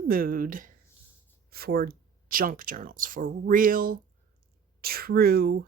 the mood for junk journals, for real, true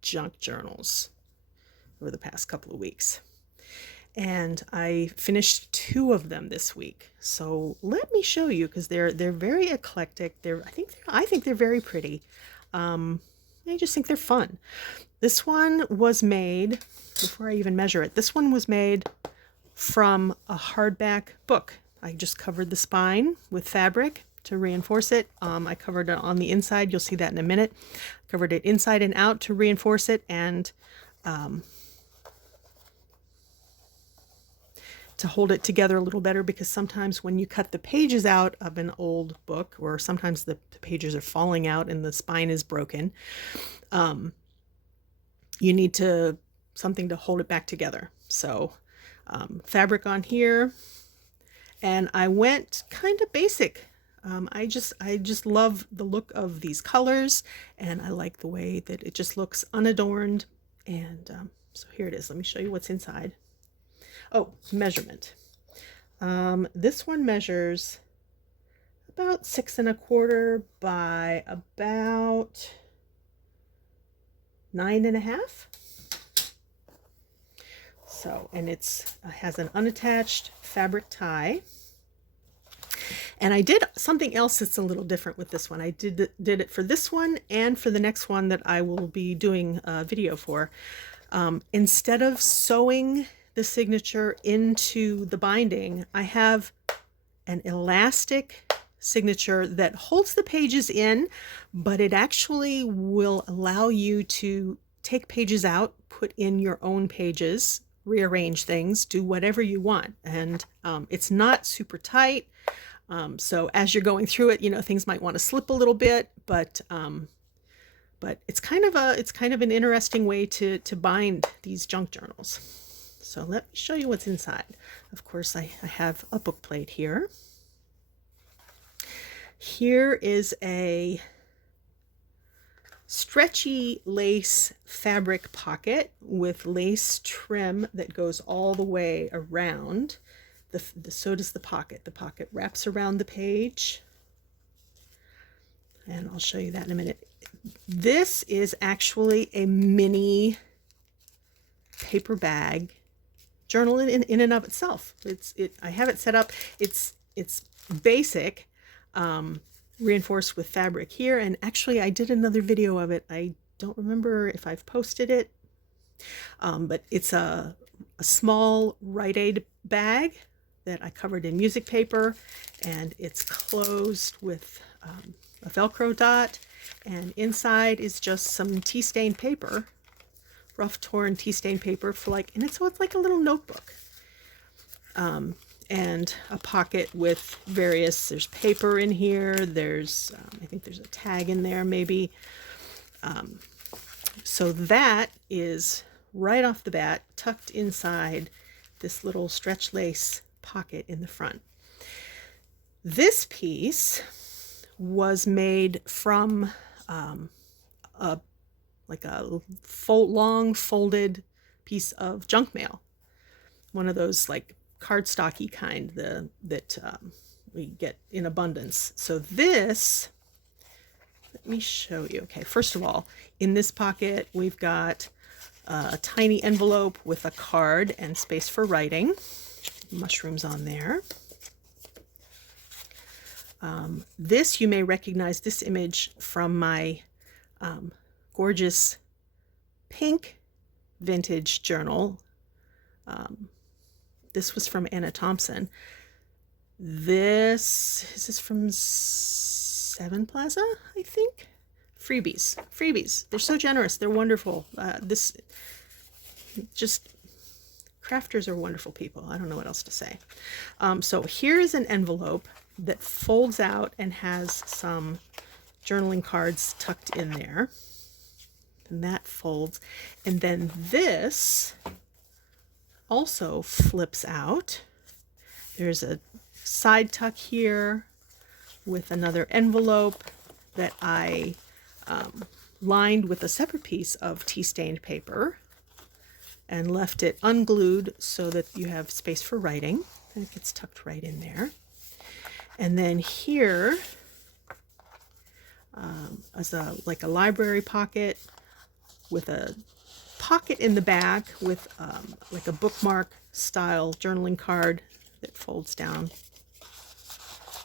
junk journals over the past couple of weeks. And I finished 2 of them this week. So let me show you, because they're very eclectic. I think they're very pretty. I just think they're fun. This one was made, before I even measure it, this one was made from a hardback book. I just covered the spine with fabric to reinforce it. I covered it on the inside. You'll see that in a minute. Covered it inside and out to reinforce it, and to hold it together a little better, because sometimes when you cut the pages out of an old book, or sometimes the pages are falling out and the spine is broken, you need something to hold it back together. So fabric on here, and I went kind of basic. I just love the look of these colors, and I like the way that it just looks unadorned. And so here it is. Let me show you what's inside. Oh, measurement. This one measures about 6 1/4 by about 9 1/2. So, and it has an unattached fabric tie. And I did something else that's a little different with this one. I did it for this one and for the next one that I will be doing a video for. Instead of sewing the signature into the binding, I have an elastic signature that holds the pages in, but it actually will allow you to take pages out, put in your own pages, rearrange things, do whatever you want. And it's not super tight. So as you're going through it, things might want to slip a little bit, but it's kind of an interesting way to bind these junk journals. So let me show you what's inside. Of course, I have a book plate here. Here is a stretchy lace fabric pocket with lace trim that goes all the way around. So does the pocket. The pocket wraps around the page, and I'll show you that in a minute. This is actually a mini paper bag journal in and of itself. I have it set up. It's basic, reinforced with fabric here, and actually I did another video of it. I don't remember if I've posted it, but it's a small Rite Aid bag that I covered in music paper, and it's closed with a Velcro dot, and inside is just some tea stained paper, rough torn tea stained paper and so it's like a little notebook, and a pocket with there's paper in here. There's I think there's a tag in there maybe. So that is right off the bat tucked inside this little stretch lace pocket in the front. This piece was made from a long folded piece of junk mail, one of those like cardstocky kind that we get in abundance. So this, let me show you. Okay, first of all, in this pocket we've got a tiny envelope with a card and space for writing, mushrooms on there. This, you may recognize this image from my gorgeous pink vintage journal. This was from Anna Thompson. This is from Seven Plaza, I think. Freebies. They're so generous. They're wonderful. Crafters are wonderful people. I don't know what else to say. So here's an envelope that folds out and has some journaling cards tucked in there. And that folds. And then this also flips out. There's a side tuck here with another envelope that I lined with a separate piece of tea-stained paper and left it unglued so that you have space for writing, and it gets tucked right in there. And then here is like a library pocket with a pocket in the back with like a bookmark style journaling card that folds down.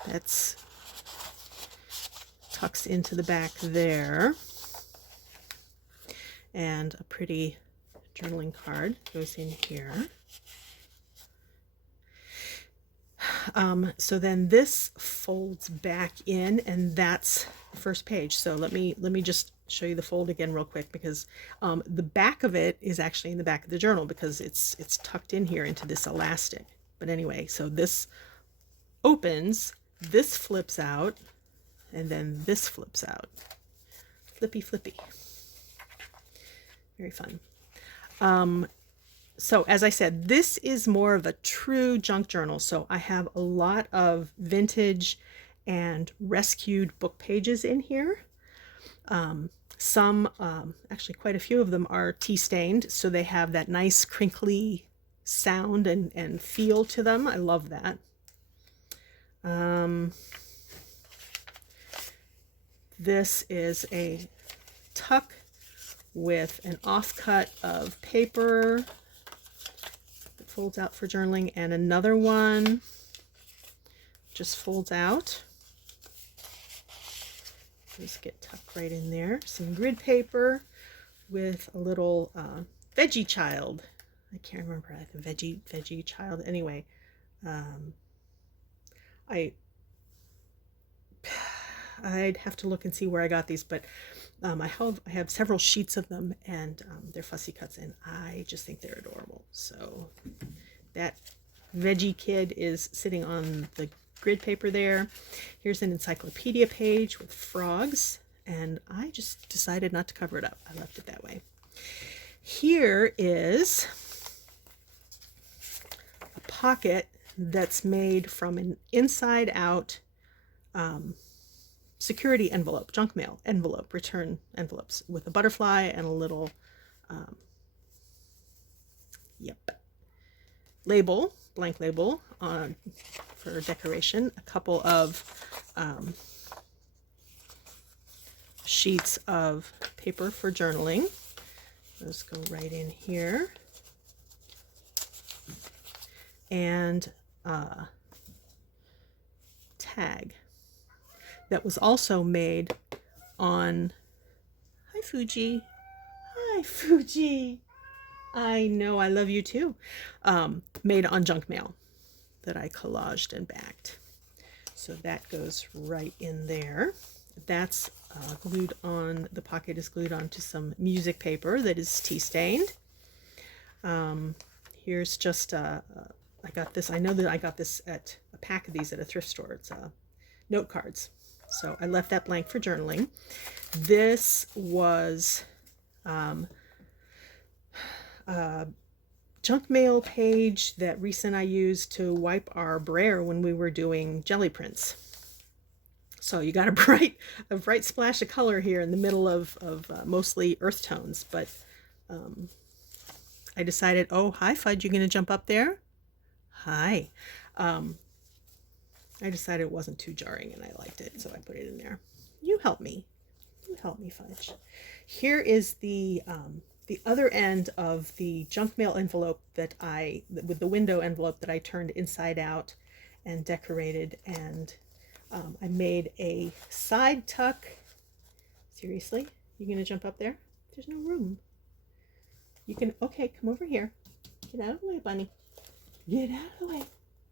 That's tucks into the back there. And a pretty journaling card goes in here. So then this folds back in, and that's the first page. So let me just show you the fold again real quick, because the back of it is actually in the back of the journal because it's tucked in here into this elastic. But anyway, so this opens, this flips out, and then this flips out. Flippy flippy. Very fun. So as I said, this is more of a true junk journal. So I have a lot of vintage and rescued book pages in here. Some, actually quite a few of them are tea stained. So they have that nice crinkly sound and feel to them. I love that. This is a tuck with an offcut of paper that folds out for journaling, and another one just folds out. Those get tucked right in there. Some grid paper with a little veggie child. I can't remember, like a veggie child. Anyway, I'd have to look and see where I got these, but I have several sheets of them, and they're fussy cuts, and I just think they're adorable. So that veggie kid is sitting on the grid paper there. Here's an encyclopedia page with frogs, and I just decided not to cover it up. I left it that way. Here is a pocket that's made from an inside out security envelope, junk mail envelope, return envelopes with a butterfly and a little label, blank label on for decoration. A couple of sheets of paper for journaling. Those go right in here. And tag that was also made on, hi Fuji, hi Fuji, I know, I love you too, made on junk mail that I collaged and backed. So that goes right in there. That's glued on, the pocket is glued onto some music paper that is tea stained. Here's just I got this, I know that I got this at a pack of these at a thrift store. It's note cards. So I left that blank for journaling. This was a junk mail page that Reese and I used to wipe our brayer when we were doing jelly prints. So you got a bright splash of color here in the middle of mostly earth tones. But I decided, oh, hi Fudge, you gonna jump up there? Hi. I decided it wasn't too jarring and I liked it, so I put it in there. You help me. You help me, Fudge. Here is the other end of the junk mail envelope that with the window envelope that I turned inside out and decorated, and I made a side tuck. Seriously? You gonna jump up there? There's no room. You can, okay, come over here. Get out of the way, bunny. Get out of the way.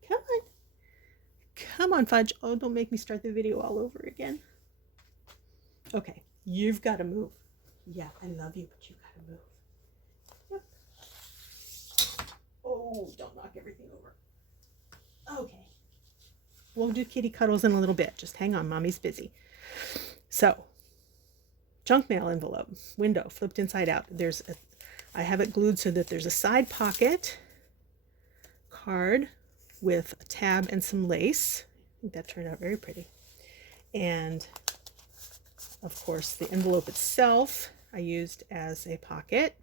Come on. Come on, Fudge. Oh, don't make me start the video all over again. Okay, you've got to move. Yeah, I love you, but you got to move. Yep. Oh, don't knock everything over. Okay. We'll do kitty cuddles in a little bit. Just hang on, mommy's busy. So, junk mail envelope, window, flipped inside out. I have it glued so that there's a side pocket, card with a tab and some lace. I think that turned out very pretty. And of course the envelope itself I used as a pocket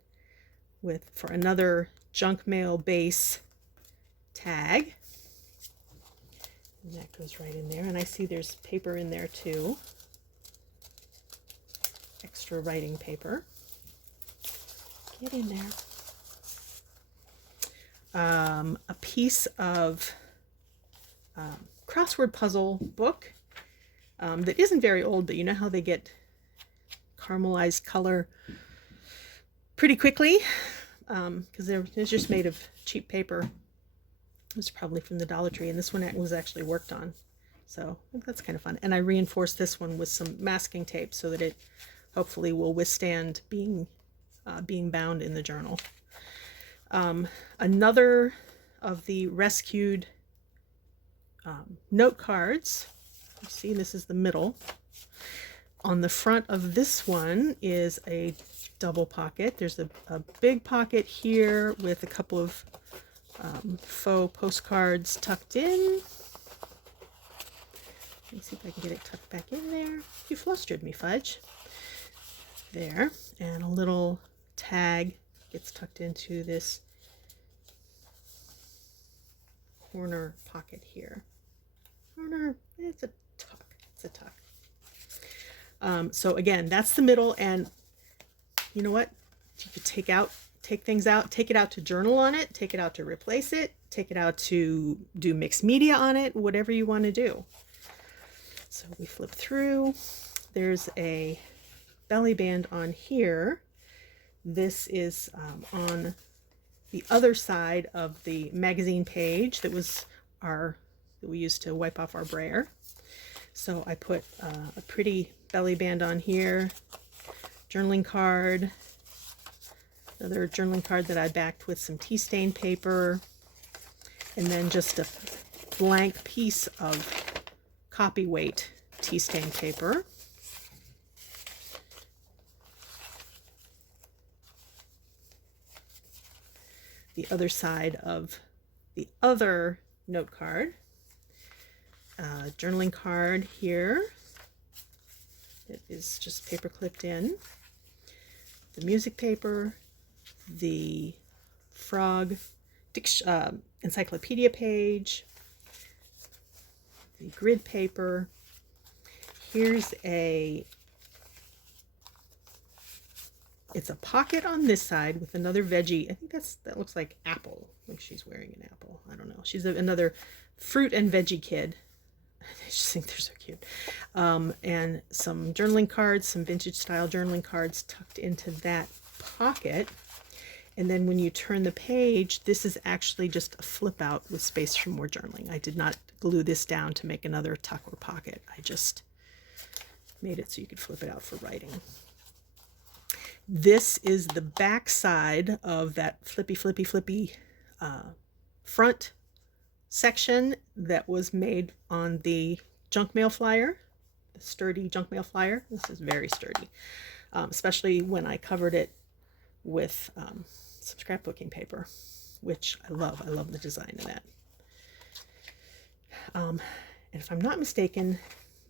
for another junk mail base tag. And that goes right in there. And I see there's paper in there too. Extra writing paper. Get in there. A piece of crossword puzzle book that isn't very old, but you know how they get caramelized color pretty quickly because they're just made of cheap paper. It's probably from the Dollar Tree, and this one was actually worked on, so I think that's kind of fun. And I reinforced this one with some masking tape so that it hopefully will withstand being bound in the journal. Another of the rescued note cards. You see, this is the middle. On the front of this one is a double pocket. There's a big pocket here with a couple of faux postcards tucked in. Let me see if I can get it tucked back in there. You flustered me, Fudge. There. And a little tag gets tucked into this corner pocket here. Corner, it's a tuck. It's a tuck. So again, that's the middle, and you know what? You could take things out, take it out to journal on it, take it out to replace it, take it out to do mixed media on it, whatever you want to do. So we flip through. There's a belly band on here. This is on the other side of the magazine page that we used to wipe off our brayer. So I put a pretty belly band on here, journaling card, another journaling card that I backed with some tea stain paper, and then just a blank piece of copy weight tea stain paper. The other side of the other note card, journaling card here. It is just paper clipped in. The music paper, the frog encyclopedia page, the grid paper. Here's it's a pocket on this side with another veggie. I think that looks like apple. Like she's wearing an apple. I don't know. She's another fruit and veggie kid. I just think they're so cute. And some journaling cards, some vintage style journaling cards tucked into that pocket. And then when you turn the page, this is actually just a flip out with space for more journaling. I did not glue this down to make another tuck or pocket. I just made it so you could flip it out for writing. This is the back side of that flippy front section that was made on the junk mail flyer, the sturdy junk mail flyer. This is very sturdy, especially when I covered it with some scrapbooking paper, which I love. I love the design of that. And if I'm not mistaken,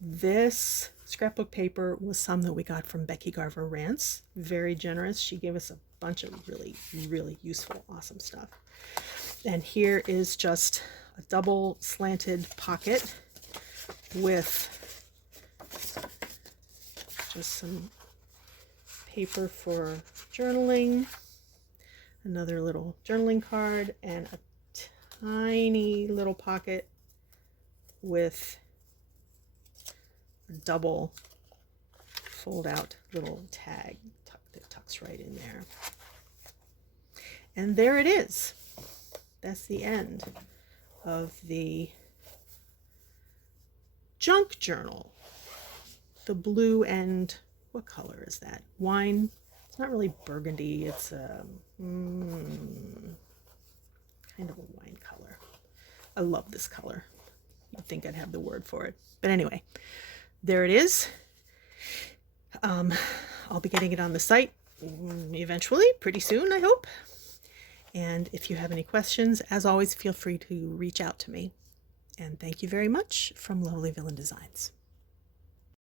this scrapbook paper was some that we got from Becky Garver Rance. Very generous. She gave us a bunch of really, really useful, awesome stuff. And here is just a double slanted pocket with just some paper for journaling, another little journaling card, and a tiny little pocket with a double fold out little tag that tucks right in there. And there it is. That's the end of the junk journal. The blue and what color is that? Wine. It's not really burgundy. It's kind of a wine color. I love this color. You'd think I'd have the word for it. But anyway, there it is. I'll be getting it on the site eventually, pretty soon, I hope. And if you have any questions, as always, feel free to reach out to me. And thank you very much from Lovely Villain Designs.